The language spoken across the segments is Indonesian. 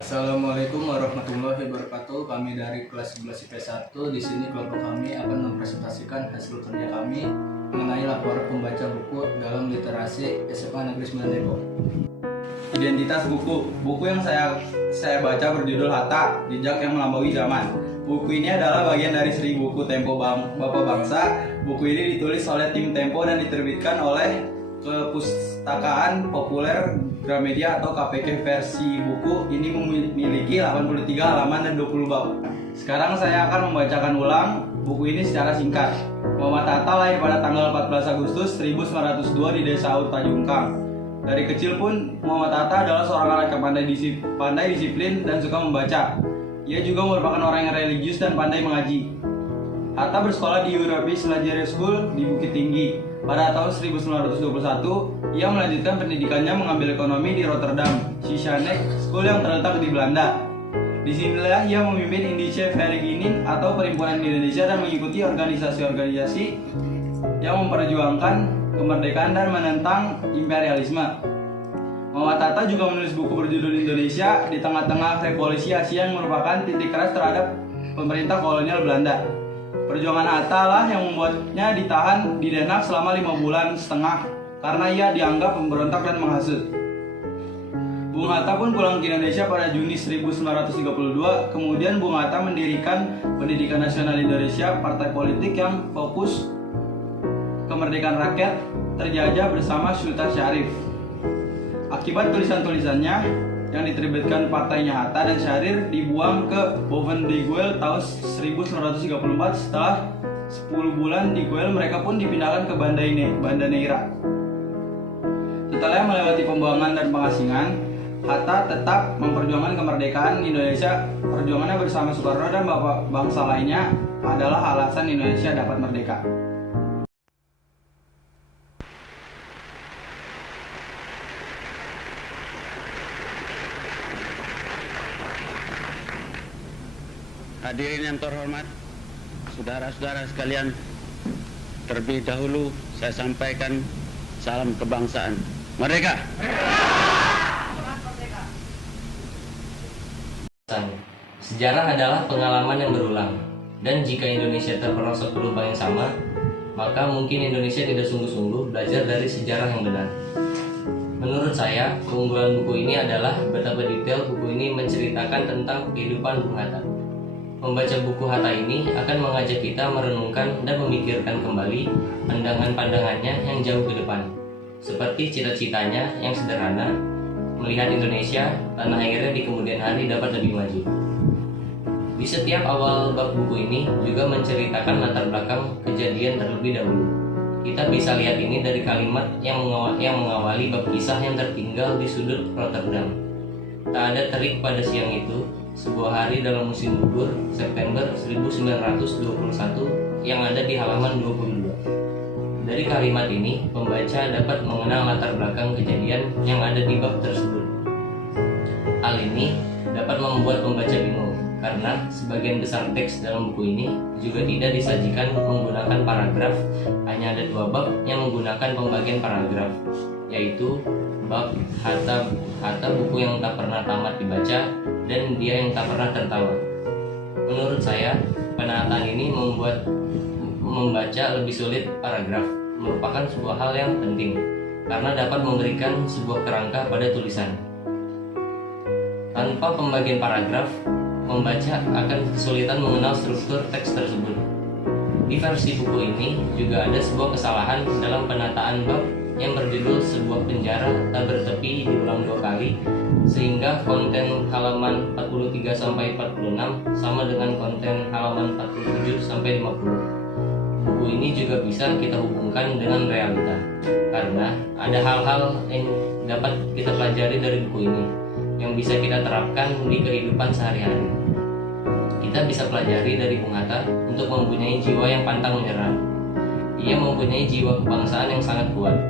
Assalamualaikum warahmatullahi wabarakatuh. Kami dari kelas 11 IP1. Di sini kelompok kami akan mempresentasikan hasil kerja kami mengenai laporan pembaca buku dalam literasi SMA Negeri 9 Depok. Identitas buku. Buku yang saya baca berjudul Hatta, Jejak yang Melampaui Zaman. Buku ini adalah bagian dari seri buku Tempo Bapak Bangsa. Buku ini ditulis oleh tim Tempo dan diterbitkan oleh Kepustakaan Populer Gramedia atau KPK. Versi buku ini memiliki 83 halaman dan 20 bab. Sekarang saya akan membacakan ulang buku ini secara singkat. Muhammad Hatta lahir pada tanggal 14 Agustus 1902 di Desa Urtajungkang. Dari kecil pun Muhammad Hatta adalah seorang anak yang pandai disiplin dan suka membaca. Ia juga merupakan orang yang religius dan pandai mengaji. Hatta bersekolah di Europis Lajerie School di Bukit Tinggi. Pada tahun 1921, ia melanjutkan pendidikannya mengambil ekonomi di Rotterdam, Sischanek School yang terletak di Belanda. Disinilah ia memimpin Indische Vereniging atau Perhimpunan Indonesia dan mengikuti organisasi-organisasi yang memperjuangkan kemerdekaan dan menentang imperialisme. Muhammad Hatta juga menulis buku berjudul Indonesia di tengah-tengah revolusi Asia yang merupakan titik keras terhadap pemerintah kolonial Belanda. Perjuangan Hatta lah yang membuatnya ditahan di Den Haag selama 5,5 bulan karena ia dianggap pemberontak dan menghasut. Bung Hatta pun pulang ke Indonesia pada Juni 1932. Kemudian Bung Hatta mendirikan Pendidikan Nasional Indonesia, partai politik yang fokus kemerdekaan rakyat terjajah bersama Sultan Syarif. Akibat tulisan-tulisannya yang diterbitkan partainya, Hatta dan Syahrir dibuang ke Boven-Diguel tahun 1934. Setelah 10 bulan di Guel, mereka pun dipindahkan ke Banda Neira. Setelah melewati pembuangan dan pengasingan, Hatta tetap memperjuangkan kemerdekaan Indonesia. Perjuangannya bersama Soekarno dan bapak bangsa lainnya adalah alasan Indonesia dapat merdeka. Hadirin yang terhormat, saudara-saudara sekalian, terlebih dahulu saya sampaikan salam kebangsaan. Merdeka! Sejarah adalah pengalaman yang berulang, dan jika Indonesia terperosok ke lubang yang sama, maka mungkin Indonesia tidak sungguh-sungguh belajar dari sejarah yang benar. Menurut saya, keunggulan buku ini adalah betapa detail buku ini menceritakan tentang kehidupan Bung Hatta. Membaca buku Hatta ini akan mengajak kita merenungkan dan memikirkan kembali pandangan-pandangannya yang jauh ke depan. Seperti cita-citanya yang sederhana, melihat Indonesia, tanah airnya di kemudian hari dapat lebih maju. Di setiap awal bab buku ini juga menceritakan latar belakang kejadian terlebih dahulu. Kita bisa lihat ini dari kalimat yang mengawali bab kisah yang tertinggal di sudut Rotterdam. Tak ada terik pada siang itu, sebuah hari dalam musim gugur September 1921 yang ada di halaman 22. Dari kalimat ini, pembaca dapat mengenal latar belakang kejadian yang ada di bab tersebut. Hal ini dapat membuat pembaca bingung, karena sebagian besar teks dalam buku ini juga tidak disajikan menggunakan paragraf. Hanya ada 2 bab yang menggunakan pembagian paragraf, yaitu bab Hatta buku yang tak pernah tamat dibaca, dan dia yang tak pernah tertawa. Menurut saya, penataan ini membuat membaca lebih sulit. Paragraf merupakan sebuah hal yang penting karena dapat memberikan sebuah kerangka pada tulisan. Tanpa pembagian paragraf, membaca akan kesulitan mengenal struktur teks tersebut. Di versi buku ini juga ada sebuah kesalahan dalam penataan bab yang berjudul sebuah penjara tak bertepi diulang 2 kali, sehingga konten halaman 43-46 sama dengan konten halaman 47-50. Buku ini juga bisa kita hubungkan dengan realita, karena ada hal-hal yang dapat kita pelajari dari buku ini yang bisa kita terapkan di kehidupan sehari-hari. Kita bisa pelajari dari Bung Hatta untuk mempunyai jiwa yang pantang menyerah. Ia mempunyai jiwa kebangsaan yang sangat kuat.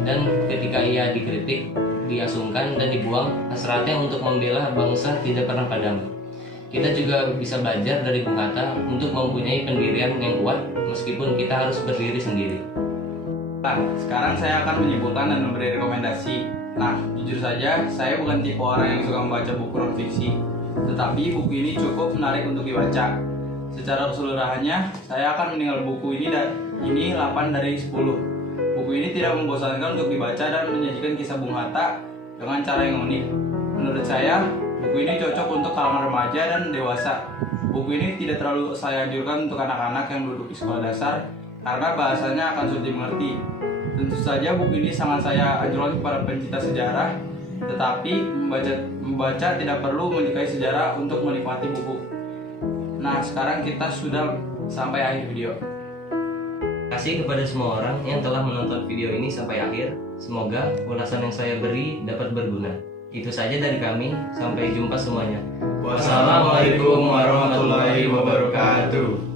Dan ketika ia dikritik, diasungkan dan dibuang, hasratnya untuk membela bangsa tidak pernah padam. Kita juga bisa belajar dari Bung Hatta untuk mempunyai pendirian yang kuat meskipun kita harus berdiri sendiri. Sekarang saya akan menyimpulkan dan memberi rekomendasi Nah, jujur saja, saya bukan tipe orang yang suka membaca buku non-fiksi, tetapi buku ini cukup menarik untuk dibaca. Secara keseluruhannya, saya akan menilai buku ini 8 dari 10. Buku ini tidak membosankan untuk dibaca dan menyajikan kisah Bung Hatta dengan cara yang unik. Menurut saya, buku ini cocok untuk kalangan remaja dan dewasa. Buku ini tidak terlalu saya anjurkan untuk anak-anak yang duduk di sekolah dasar karena bahasanya akan sulit dimengerti. Tentu saja buku ini sangat saya anjurkan kepada pencinta sejarah, tetapi membaca tidak perlu menyukai sejarah untuk menikmati buku. Nah, sekarang kita sudah sampai akhir video. Terima kasih kepada semua orang yang telah menonton video ini sampai akhir. Semoga ulasan yang saya beri dapat berguna. Itu saja dari kami. Sampai jumpa semuanya. Wassalamualaikum warahmatullahi wabarakatuh.